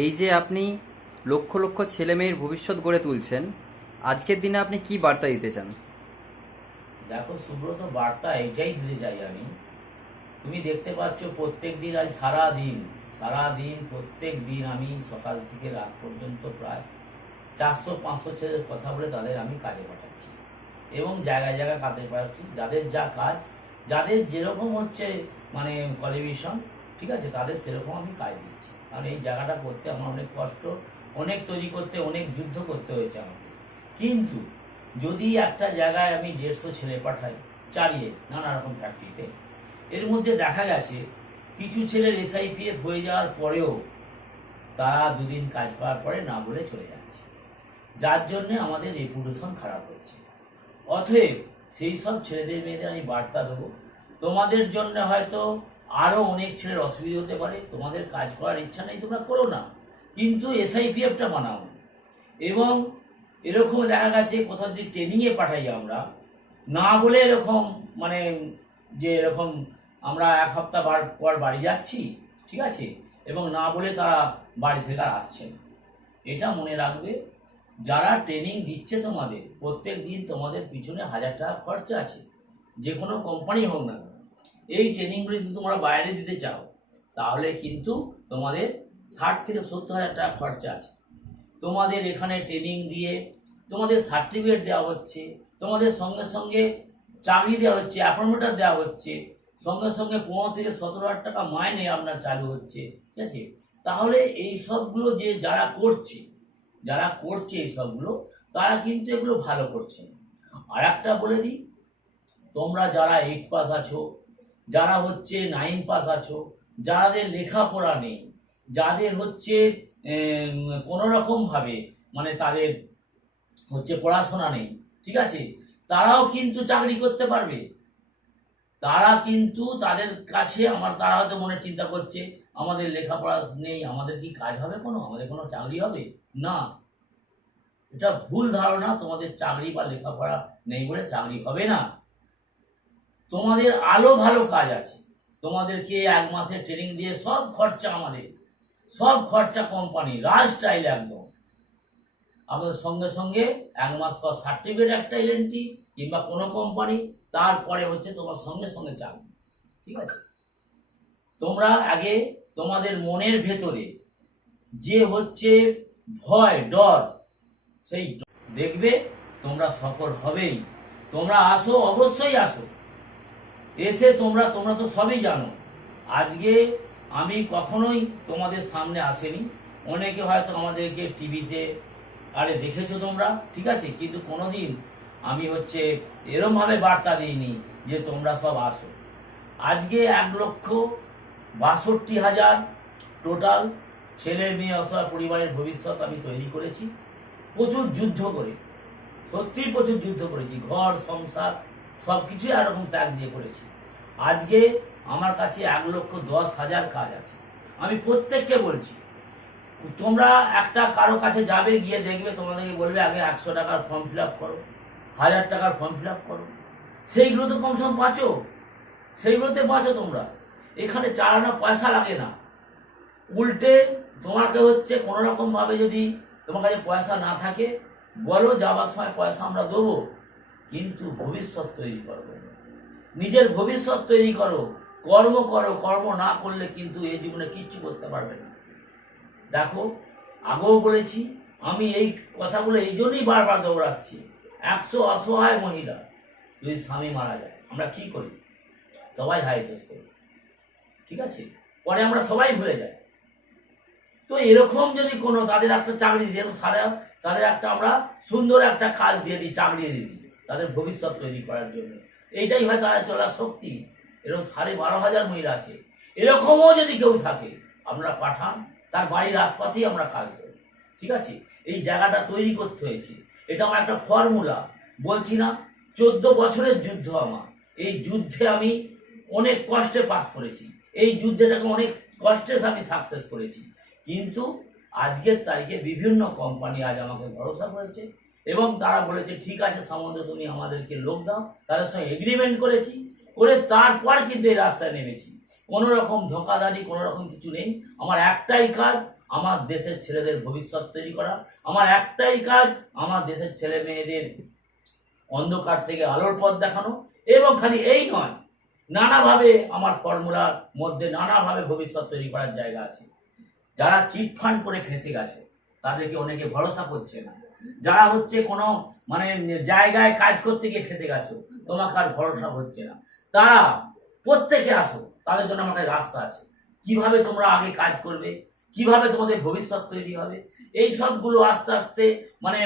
এই যে আপনি লক্ষ লক্ষ ছেলে মেয়ের ভবিষ্যৎ গড়ে তুলছেন, আজকের দিনে আপনি কি বার্তা দিতে চান? দেখো, সুব্রত, বার্তা এটাই দিতে চাই আমি। তুমি দেখতে পাচ্ছ, প্রত্যেক দিন আজ সারা দিন সারা দিন প্রত্যেক দিন আমি সকাল থেকে রাত পর্যন্ত প্রায় চারশো, পাঁচশো ছেলের কথা বলে তাদের আমি কাজে পাঠাচ্ছি। এবং জায়গায় জায়গায় কাজে পাঠাচ্ছি। যাদের যা কাজ, যাদের যেরকম হচ্ছে মানে কোয়ালিফিকেশন ঠিক আছে, তাদের সেরকম আমি কাজ দিচ্ছি। কারণ এই জায়গাটা করতে আমার অনেক কষ্ট, অনেক তৈরি করতে, অনেক যুদ্ধ করতে হয়েছে আমাকে। কিন্তু যদি একটা জায়গায় আমি দেড়শো ছেলে পাঠাই চালিয়ে নানা রকম ফ্যাক্টরিতে এর মধ্যে দেখা গেছে কিছু ছেলের এসআইপিএফ হয়ে যাওয়ার পরেও তারা দুদিন কাজ পাওয়ার পরে না বলে চলে যাচ্ছে। যার জন্য আমাদের রেপুটেশন খারাপ হচ্ছে। অতএব সেই সব ছেলেদের মেয়েদের আমি বার্তা দেবো। তোমাদের জন্য হয়তো আরও অনেক ছেলের অসুবিধা হতে পারে, তোমাদের কাজ করার ইচ্ছা নেই, তোমরা করো না। কিন্তু এসআইপিএফটা বানাও। এবং এরকম দেখা গেছে কোথাও যদি ট্রেনিংয়ে পাঠাই আমরা, না বলে এরকম মানে যে এরকম আমরা এক সপ্তাহ পর বাড়ি যাচ্ছি, ঠিক আছে? এবং না বলে তারা বাড়ি থেকে আর আসছে এটা মনে রাখবে, যারা ট্রেনিং দিচ্ছে তোমাদের প্রত্যেক দিন তোমাদের পিছনে হাজার টাকা খরচা আছে। যে কোনো কোম্পানি হোক না। এই ট্রেনিংগুলি যদি তোমরা বাইরে দিতে চাও, তাহলে কিন্তু তোমাদের ষাট থেকে সত্তর হাজার টাকা খরচা আছে। তোমাদের এখানে ট্রেনিং দিয়ে, তোমাদের সার্টিফিকেট দেওয়া হচ্ছে, তোমাদের সঙ্গে সঙ্গে চাকরি দেওয়া হচ্ছে অ্যাপয়েন্টমেন্টার দেওয়া হচ্ছে, সঙ্গে সঙ্গে পনেরো থেকে সতেরো হাজার টাকা মাইনে আপনার চালু হচ্ছে, ঠিক আছে? তাহলে এই সবগুলো যে যারা করছে যারা করছে এই সবগুলো, তারা কিন্তু এগুলো ভালো করছে আর একটা বলে দিই, তোমরা যারা এইট পাস আছো যারা হচ্ছে নাইন পাস আছো, যাদের লেখাপড়া নেই, যাদের হচ্ছে কোনো রকমভাবে মানে তাদের হচ্ছে পড়াশোনা নেই, ঠিক আছে? তারাও কিন্তু চাকরি করতে পারবে। তারা কিন্তু তাদের কাছে আমার, তারা হয়তো মনে চিন্তা করছে, আমাদের লেখাপড়া নেই, আমাদের কি কাজ হবে কোনো? আমাদের কোনো চাকরি হবে? না। এটা ভুল ধারণা, তোমাদের চাকরি বা লেখাপড়া নেই বলে চাকরি হবে না। তোমাদের আলো ভালো কাজ আছে। তোমাদেরকে এক মাসের ট্রেনিং দিয়ে সব খরচা আমাদের। সব খরচা কোম্পানি রাজ স্টাইল একদম। আমাদের সঙ্গে সঙ্গে এক মাস পর সার্টিফিকেট একটা এলএনটি কিংবা কোনো কোম্পানি তারপরে হচ্ছে তোমার সঙ্গে সঙ্গে চাকরি। ঠিক আছে? তোমরা আগে তোমাদের মনের ভেতরে যে হচ্ছে ভয়, ডর, সেই দেখবে তোমরা সফল হবেই। তোমরা আসো, অবশ্যই আসো। এসে তোমরা তোমরা তো সবই জানো। আজকে আমি কখনোই তোমাদের সামনে আসেনি। অনেকে হয়তো আমাদেরকে টিভিতে, আরে দেখেছ তোমরা? ঠিক আছে, কিন্তু কোনোদিন আমি হচ্ছে এরমভাবে বার্তা দিইনি যে তোমরা সব আসো। আজকে এক লক্ষ বাষট্টি হাজার টোটাল ছেলে মেয়ে অসহায় পরিবারের ভবিষ্যৎ আমি তৈরি করেছি। প্রচুর যুদ্ধ করে। সত্যিই প্রচুর যুদ্ধ করেছি। ঘর, সংসার সব কিছুই এরকম ত্যাগ দিয়ে করেছি। আজকে আমার কাছে এক লক্ষ দশ হাজার কাজ আছে। আমি প্রত্যেককে বলছি, তোমরা একটা কারও কাছে যাবে, গিয়ে দেখবে তোমাদেরকে বলবে, আগে একশো টাকার ফর্ম ফিল করো, হাজার টাকার ফর্ম ফিল করো। সেইগুলো তো কমসে কম বাঁচো। সেইগুলোতে বাঁচো তোমরা। এখানে চালানো পয়সা লাগে না। উল্টে তোমাকে হচ্ছে কোনো রকম ভাবে যদি তোমার কাছে পয়সা না থাকে, বলো যাবার সময় পয়সা আমরা দেবো। কিন্তু ভবিষ্যৎ তৈরি করব নিজের ভবিষ্যৎ তৈরি করো, কর্ম করো, কর্ম না করলে কিন্তু এই জীবনে কিচ্ছু করতে পারবে না। দেখো, আগেও বলেছি, আমি এই কথাগুলো এই জন্যই বারবার দৌড়াচ্ছি একশো অসহায় মহিলা যদি স্বামী মারা যায়, আমরা কি করি? সবাই হাইটেস করি। ঠিক আছে? পরে আমরা সবাই ভুলে যাই। তো এরকম যদি কোনো তাদের একটা চাকরি দিয়ে সারা তাদের একটা আমরা সুন্দর একটা কাজ দিয়ে দিই, চাকরি দিয়ে দিই। তাদের ভবিষ্যৎ তৈরি করার জন্য। এইটাই হয় তাদের চলার শক্তি। এরকম সাড়ে বারো হাজার মহিলা আছে। এরকমও যদি কেউ থাকে, আপনারা পাঠান, তার বাড়ির আশপাশেই আমরা কাজ করি। ঠিক আছে? এই জায়গাটা তৈরি করতে হয়েছে। এটা আমার একটা ফর্মুলা। বলছি না, চোদ্দ বছরের যুদ্ধ আমার। এই যুদ্ধে আমি অনেক কষ্টে পাস করেছি। এই যুদ্ধটাকে অনেক কষ্টে আমি সাকসেস করেছি। কিন্তু আজকের তারিখে বিভিন্ন কোম্পানি আজ আমাকে ভরসা করেছে। এবং তারা বলেছে, ঠিক আছে সামন্ত তুমি আমাদেরকে লোক দাও। তাদের সঙ্গে এগ্রিমেন্ট করেছি, করে তারপর কিন্তু এই রাস্তায় নেমেছি। কোনো রকম ধোকাধারি কোনো রকম কিছু নেই। আমার একটাই কাজ, আমার দেশের ছেলেদের ভবিষ্যৎ তৈরি করা। আমার একটাই কাজ, আমার দেশের ছেলে মেয়েদের অন্ধকার থেকে আলোর পথ দেখানো। এবং খালি এই নয়, নানাভাবে আমার ফর্মুলার মধ্যে নানাভাবে ভবিষ্যৎ তৈরি করার জায়গা আছে। যারা চিট ফান্ড করে ফেঁসে গেছে, তাদেরকে অনেকে ভরসা করছে না। যারা হচ্ছে কোনো মানে জায়গায় কাজ করতে গিয়ে ফেঁসে গেছো, তোমাকে আর ভরসা হচ্ছে না। তারা প্রত্যেকে আসো, তাদের জন্য আমাদের রাস্তা আছে। কীভাবে তোমরা আগে কাজ করবে? কীভাবে তোমাদের ভবিষ্যৎ তৈরি হবে? এই সবগুলো আস্তে আস্তে মানে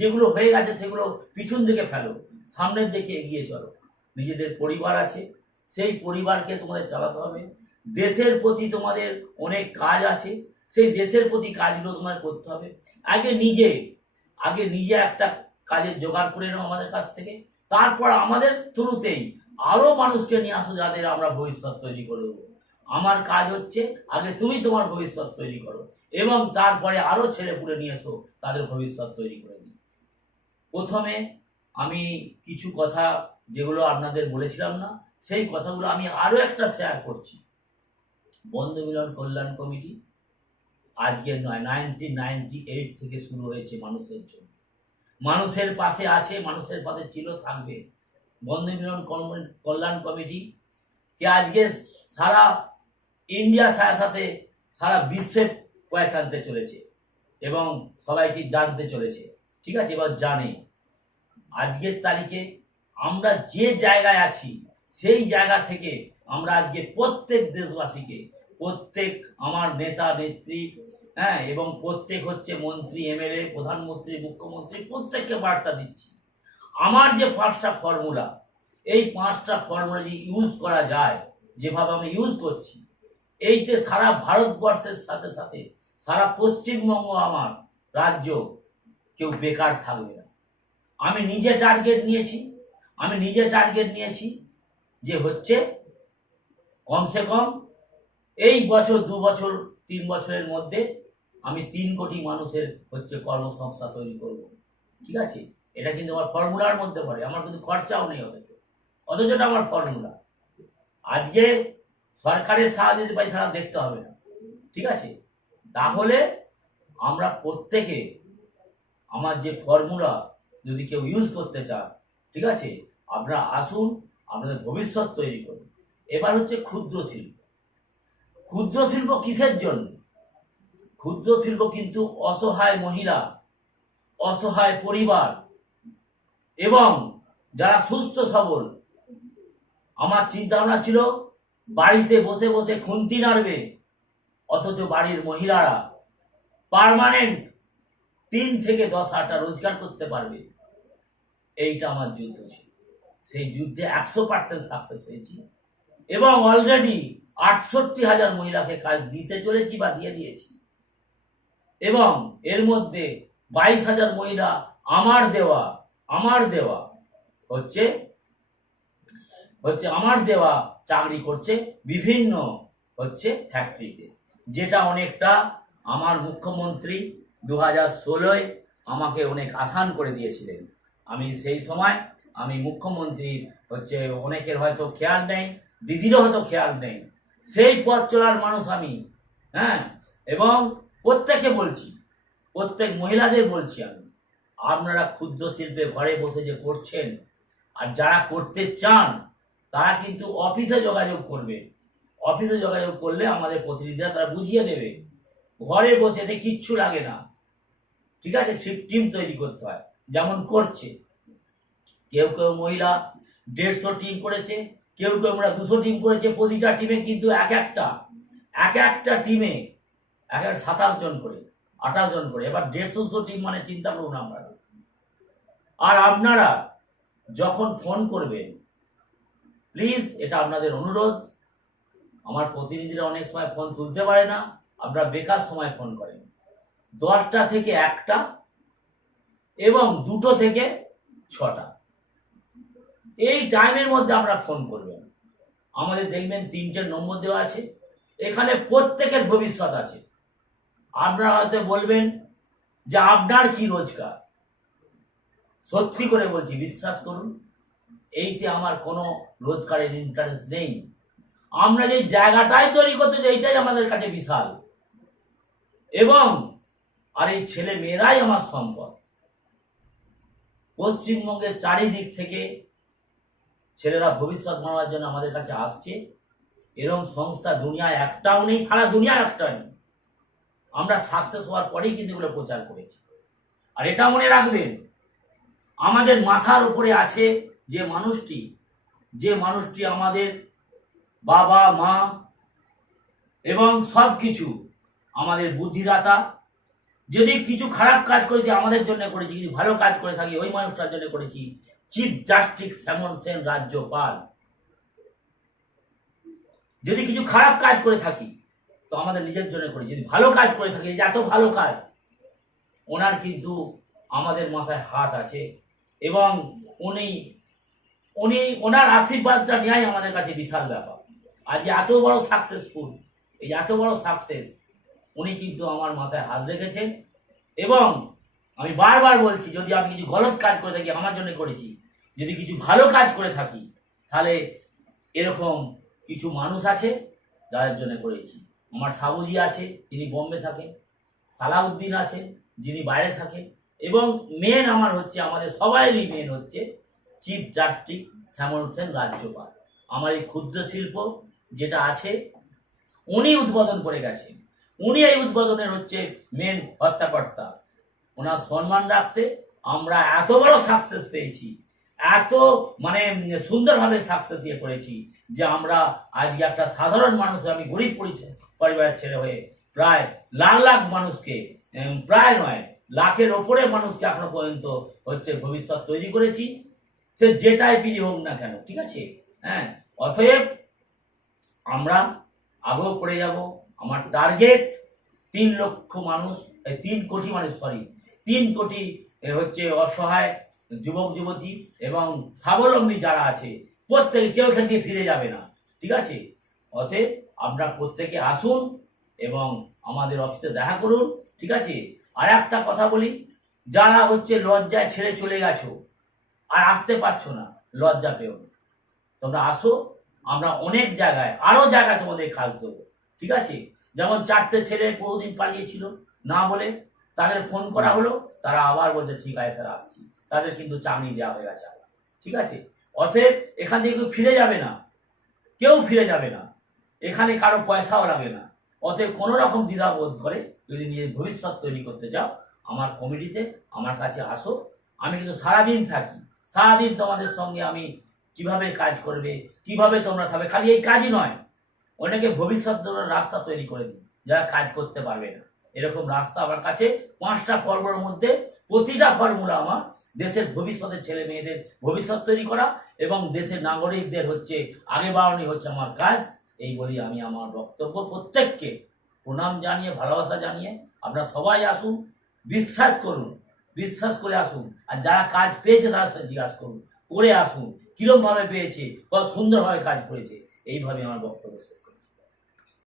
যেগুলো হয়ে গেছে সেগুলো পিছন দিকে ফেলো, সামনের দিকে এগিয়ে চলো। নিজেদের পরিবার আছে, সেই পরিবারকে তোমাদের চালাতে হবে। দেশের প্রতি তোমাদের অনেক কাজ আছে, সেই দেশের প্রতি কাজগুলো তোমাদের করতে হবে। আগে নিজে আগে নিজে একটা কাজের জোগাড় করে নাও আমাদের কাছ থেকে। তারপর আমাদের থ্রুতেই আরও মানুষকে নিয়ে আসো যাদের আমরা ভবিষ্যৎ তৈরি করে দেবো। আমার কাজ হচ্ছে আগে তুমি তোমার ভবিষ্যৎ তৈরি করো এবং তারপরে আরও ছেলে পুলে নিয়ে এসো তাদের ভবিষ্যৎ তৈরি করে দিই প্রথমে আমি কিছু কথা যেগুলো আপনাদের বলেছিলাম না, সেই কথাগুলো আমি আরও একটা শেয়ার করছি। বন্ধু মিলন কল্যাণ কমিটি আজকে নয় নাইনটি নাইনটি এইট থেকে শুরু হয়েছে মানুষের জন্য। মানুষের পাশে আছে, মানুষের পাশে ছিল থাকবে। বন্ধু মিলন কল্যাণ কমিটি, কে আজকে সারা ইন্ডিয়ার সাথে সাথে সারা বিশ্বে পয়সা আনতে চলেছে এবং সবাইকে জানতে চলেছে। ঠিক আছে? এবার জানে। আজকের তারিখে আমরা যে জায়গায় আছি, সেই জায়গা থেকে আমরা আজকে প্রত্যেক দেশবাসীকে প্রত্যেক আমার নেতা, নেত্রী হ্যাঁ এবং প্রত্যেক হচ্ছে মন্ত্রী, এমএলএ, প্রধানমন্ত্রী, মুখ্যমন্ত্রী, প্রত্যেককে বার্তা দিচ্ছি। আমার যে পাঁচটা ফর্মুলা এই পাঁচটা ফর্মুলা যদি ইউজ করা যায়, যেভাবে আমি ইউজ করছি, এইতে সারা ভারতবর্ষের সাথে সাথে, সারা পশ্চিমবঙ্গ আমার, রাজ্য কেউ বেকার থাকবে না। আমি নিজে টার্গেট নিয়েছি, আমি নিজে টার্গেট নিয়েছি যে হচ্ছে কমসে কম এই বছর, দু বছর, তিন বছরের মধ্যে আমি তিন কোটি মানুষের হচ্ছে কর্মসংস্থা তৈরি করব। ঠিক আছে? এটা কিন্তু আমার ফর্মুলার মধ্যে পড়ে, আমার কিন্তু খরচাও নেই অথচ। অথচ আমার ফর্মুলা। আজকে সরকারের সাহায্য যদি পাই তারা দেখতে হবে না। ঠিক আছে? তাহলে আমরা প্রত্যেকে আমার যে ফর্মুলা যদি কেউ ইউজ করতে চান ঠিক আছে? আপনারা আসুন, আপনাদের ভবিষ্যৎ তৈরি করুন। এবার হচ্ছে ক্ষুদ্র শিল্প। ক্ষুদ্র শিল্প কিসের জন্য? ক্ষুদ্র শিল্প কিন্তু অসহায় মহিলা, অসহায় পরিবার এবং যারা সুস্থ সবল। আমার চিন্তা ভাবনা ছিল বাড়িতে বসে বসে খুন্তি নাড়বে, অথচ বাড়ির মহিলারা পার্মানেন্ট তিন থেকে দশ হাজার রোজগার করতে পারবে। এইটা আমার যুদ্ধ ছিল। সেই যুদ্ধে একশো পার্সেন্ট সাকসেস হয়েছি। এবং অলরেডি আটষট্টি হাজার মহিলাকে কাজ দিতে চলেছি বা দিয়ে দিয়েছি। এবং এর মধ্যে বাইশ হাজার মহিলা আমার দেওয়া আমার দেওয়া হচ্ছে হচ্ছে আমার দেওয়া চাকরি করছে বিভিন্ন হচ্ছে ফ্যাক্টরিতে যেটা অনেকটা আমার মুখ্যমন্ত্রী দু হাজার ষোলোয় আমাকে অনেক আসান করে দিয়েছিলেন। আমি সেই সময় আমি মুখ্যমন্ত্রী হচ্ছে অনেকের হয়তো খেয়াল নেই, দিদিরও হয়তো খেয়াল নেই। সেই পথ চলার মানুষ আমি হ্যাঁ? এবং প্রত্যেকে বলছি, প্রত্যেক মহিলাদের বলছি আমি, আপনারা ক্ষুদ্র শিল্পে ঘরে বসে যে করছেন, আর যারা করতে চান, তারা কিন্তু অফিসে যোগাযোগ করবে। অফিসে যোগাযোগ করলে আমাদের প্রতিনিধিরা তারা বুঝিয়ে দেবে। ঘরে বসে এতে কিচ্ছু লাগে না। ঠিক আছে? টিম তৈরি করতে হয়। যেমন করছে। কেউ কেউ মহিলা দেড়শো টিম করেছে কেউ কেউ আমরা দুশো টিম করেছে, প্রতিটা টিমে কিন্তু এক একটা এক একটা টিমে এক এক সাতাশ জন করে, আঠাশ জন করে, এবার দেড়শো দুশো টিম মানে চিন্তা করুন আপনারা আর আপনারা যখন ফোন করবেন প্লিজ এটা আপনাদের অনুরোধ, আমার প্রতিনিধিরা অনেক সময় ফোন তুলতে পারে না, আপনারা বেকার সময় ফোন করেন। দশটা থেকে একটা এবং দুটো থেকে ছটা। এই টাইমের মধ্যে আপনারা ফোন করবেন। আমাদের দেখবেন তিনটে নম্বর দেওয়া আছে। এখানে প্রত্যেকের ভবিষ্যৎ আছে। আপনারা হয়তো বলবেন যে আপনার কি রোজগার? সত্যি করে বলছি, বিশ্বাস করুন, এইতে আমার কোনো রোজগারের ইন্টারেস্ট নেই। আমরা যে জায়গাটাই তৈরি করতে চাই, এইটাই আমাদের কাছে বিশাল। এবং, আর এই ছেলে মেয়েরাই আমার সম্পদ। পশ্চিমবঙ্গের চারিদিক থেকে ছেলেরা ভবিষ্যৎ বানানোর জন্য আমাদের কাছে আসছে। এরকম সংস্থা দুনিয়ায় একটাও নেই, সারা দুনিয়ায় একটাও নেই। আমরা সাকসেস হওয়ার পরেই কিন্তু এগুলো প্রচার করেছি। আর এটা মনে রাখবেন, আমাদের মাথার উপরে আছে যে মানুষটি যে মানুষটি আমাদের বাবা, মা এবং সব কিছু আমাদের বুদ্ধিদাতা। যদি কিছু খারাপ কাজ করেছি, আমাদের জন্য করেছি কিছু ভালো কাজ করে থাকি, ওই মানুষটার জন্য করেছি। চিফ জাস্টিস শ্যামল সেন রাজ্যপাল যদি কিছু খারাপ কাজ করে থাকি, তো আমাদের নিজের জন্য করি। যদি ভালো কাজ করে থাকি যে এত ভালো কাজ, ওনার কিন্তু আমাদের মাথায় হাত আছে এবং উনি উনি ওনার আশীর্বাদটা নেওয়াই আমাদের কাছে বিশাল ব্যাপার। আজ যে এত বড় সাকসেসফুল এই এত বড় সাকসেস উনি কিন্তু আমার মাথায় হাত রেখেছেন এবং আমি বারবার বলছি, যদি আমি কিছু গলত কাজ করে থাকি, আমার জন্য করেছি। যদি কিছু ভালো কাজ করে থাকি, তাহলে এরকম কিছু মানুষ আছে যাদের জন্য করেছি। আমার সাবুজি আছে, যিনি বোম্বে থাকেন, সালাউদ্দিন আছেন যিনি বাইরে থাকেন, এবং মেন আমার হচ্ছে, আমাদের সবাইরই মেন হচ্ছে চিফ জাস্টিস শ্যামল সেন রাজ্যপাল। আমার এই ক্ষুদ্র শিল্প যেটা আছে, উনি উদ্বোধন করে গেছেন। উনি এই উদ্বোধনের হচ্ছে মেন হত্যাকর্তা। ওনার সম্মান রাখতে আমরা এত বড় সাকসেস পেয়েছি। এত মানে সুন্দরভাবে সাকসেস ইয়ে করেছি যে আমরা আজকে একটা সাধারণ মানুষ, আমি গরিব পরিচয় পরিবারের ছেলে হয়ে প্রায় লাখ লাখ মানুষকে প্রায় নয়, লাখের ওপরে মানুষকে এখনও পর্যন্ত হচ্ছে ভবিষ্যৎ তৈরি করেছি। সে যে টাইপেরই হোক না কেন, ঠিক আছে? হ্যাঁ অতএব আমরা আগেও করে যাব। আমার টার্গেট তিন লক্ষ মানুষ তিন কোটি মানুষ সরি তিন কোটি হচ্ছে অসহায় যুবক, যুবতী এবং স্বাবলম্বী যারা আছে, প্রত্যেকে কেউ এখান থেকে ফিরে যাবে না, ঠিক আছে? অতএব আপনারা প্রত্যেকে আসুন এবং আমাদের অফিসে দেখা করুন, ঠিক আছে? আর একটা কথা বলি, যারা হচ্ছে লজ্জায় ছেড়ে চলে গেছো আর আসতে পারছ না, লজ্জা পেও তোমরা আসো, আমরা অনেক জায়গায়, আরও জায়গায় তোমাদের কাজ দেবো, ঠিক আছে? যেমন চারটে ছেলে বহুদিন পালিয়েছিল, না বলে তাদের ফোন করা হলো, তারা আবার বলছে, ঠিক আছে স্যার আসছি। তাদের কিন্তু চাকরি দেওয়া হয়ে গেছে আবার। ঠিক আছে? অতএব এখান থেকে কেউ ফিরে যাবে না। কেউ ফিরে যাবে না। এখানে কারও পয়সাও লাগে না। অতএব কোনো রকম দ্বিধাবোধ করে যদি নিজের ভবিষ্যৎ তৈরি করতে চাও, আমার কমিটিতে আমার কাছে আসো। আমি কিন্তু সারাদিন থাকি। সারাদিন তোমাদের সঙ্গে আমি কীভাবে কাজ করবে, কীভাবে তোমরা থাকবে, খালি এই কাজই নয়। অনেকে ভবিষ্যৎ রাস্তা তৈরি করে দিই যারা কাজ করতে পারবে না। এরকম রাস্তা আমার কাছে, পাঁচটা পর্বর মধ্যে প্রতিটা ফর্মুলা আমার দেশের ভবিষ্যতের ছেলে মেয়েদের ভবিষ্যৎ তৈরি করা এবং দেশের নাগরিকদের হচ্ছে আগে বাড়ানোই হচ্ছে আমার কাজ। এই বলি আমি আমার বক্তব্য। প্রত্যেককে প্রণাম জানিয়ে, ভালোবাসা জানিয়ে আপনারা সবাই আসুন, বিশ্বাস করুন, বিশ্বাস করে আসুন। আর যারা কাজ পেয়েছে তারা জিজ্ঞাসা করুন, করে আসুন। কিরম ভাবে পেয়েছে, কত সুন্দরভাবে কাজ করেছে। এইভাবে আমার বক্তব্য শেষ।